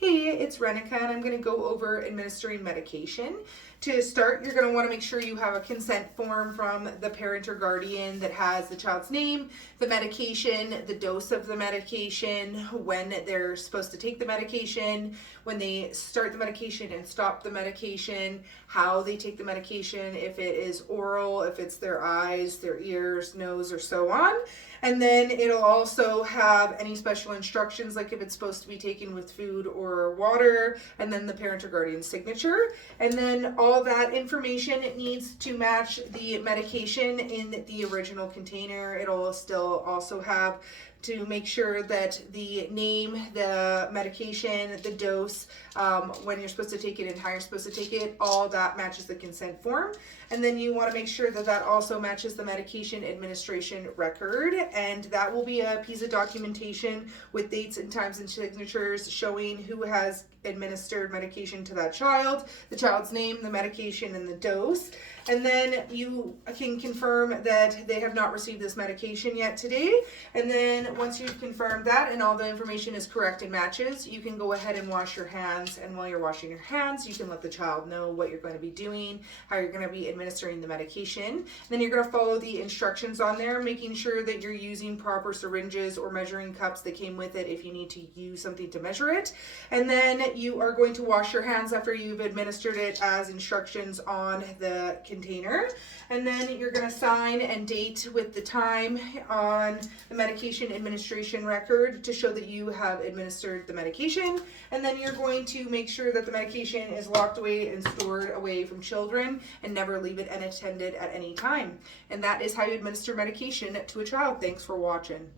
Hey, it's Renica, and I'm going to go over administering medication. To start, you're going to want to make sure you have a consent form from the parent or guardian that has the child's name, the medication, the dose of the medication, when they're supposed to take the medication, when they start the medication and stop the medication, how they take the medication, if it is oral, if it's their eyes, their ears, nose, or so on. And then it'll also have any special instructions, like if it's supposed to be taken with food or water, and then the parent or guardian signature. And then all that information needs to match the medication in the original container. It'll still also have to make sure that the name, the medication, the dose, when you're supposed to take it and how you're supposed to take it, all that matches the consent form. And then you want to make sure that that also matches the medication administration record, and that will be a piece of documentation with dates and times and signatures showing who has administered medication to that child, the child's name, the medication, and the dose. And then you can confirm that they have not received this medication yet today. And then once you've confirmed that and all the information is correct and matches, you can go ahead and wash your hands. And while you're washing your hands, you can let the child know what you're going to be doing, how you're going to be administering the medication. And then you're going to follow the instructions on there, making sure that you're using proper syringes or measuring cups that came with it if you need to use something to measure it. And then you are going to wash your hands after you've administered it as instructions on the container. And then you're going to sign and date with the time on the medication administration record to show that you have administered the medication. And then you're going to make sure that the medication is locked away and stored away from children and never leave it unattended at any time. And that is how you administer medication to a child. Thanks for watching.